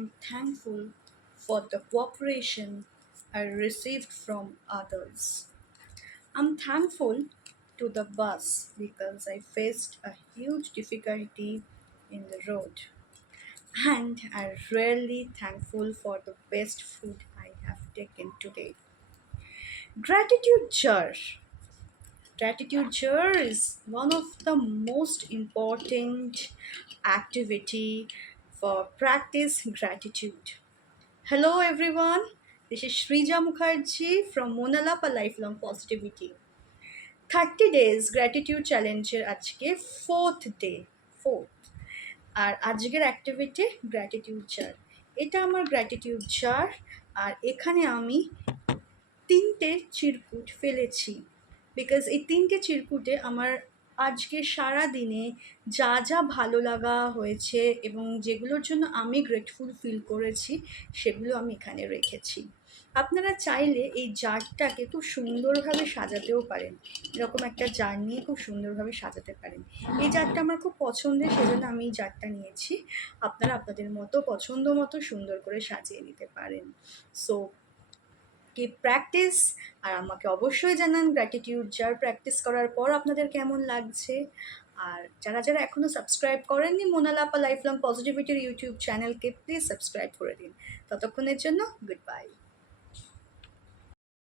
am thankful for the cooperation I received from others. I'm thankful to the bus because I faced a huge difficulty in the road. And I'm really thankful for the best food I have taken today. Gratitude jar. Gratitude jar is one of the most important activity for practice gratitude. Hello everyone, this is Shrija Mukherjee from Monalap a Lifelong Positivity. 30 days gratitude চ্যালেঞ্জের আজকে fourth আর আজকের activity gratitude চার। এটা আমার gratitude চার আর এখানে আমি ৩টে চিরকুট ফেলেছি বিকজ এই ৩টে চিরকুটে আমার আজকে সারাদিনে যা যা ভালো লাগা হয়েছে এবং যেগুলোর জন্য আমি গ্রেটফুল ফিল করেছি সেগুলো আমি এখানে রেখেছি। আপনারা চাইলে এই জারটাকে খুব সুন্দরভাবে সাজাতেও পারেন, এরকম একটা জার নিয়ে খুব সুন্দরভাবে সাজাতে পারেন। এই জারটা আমার খুব পছন্দের, সেজন্য আমি এই জারটা নিয়েছি। আপনারা আপনাদের মতো পছন্দ মতো সুন্দর করে সাজিয়ে নিতে পারেন। সো কিপ প্র্যাকটিস, আর আমাকে অবশ্যই জানান গ্র্যাটিটিউড জার প্র্যাকটিস করার পর আপনাদের কেমন লাগছে। আর যারা যারা এখনও সাবস্ক্রাইব করেননি মোনালাপা লাইফ লং পজিটিভিটির ইউটিউব চ্যানেলকে প্লিজ সাবস্ক্রাইব করে দিন। ততক্ষণের জন্য গুড বাই।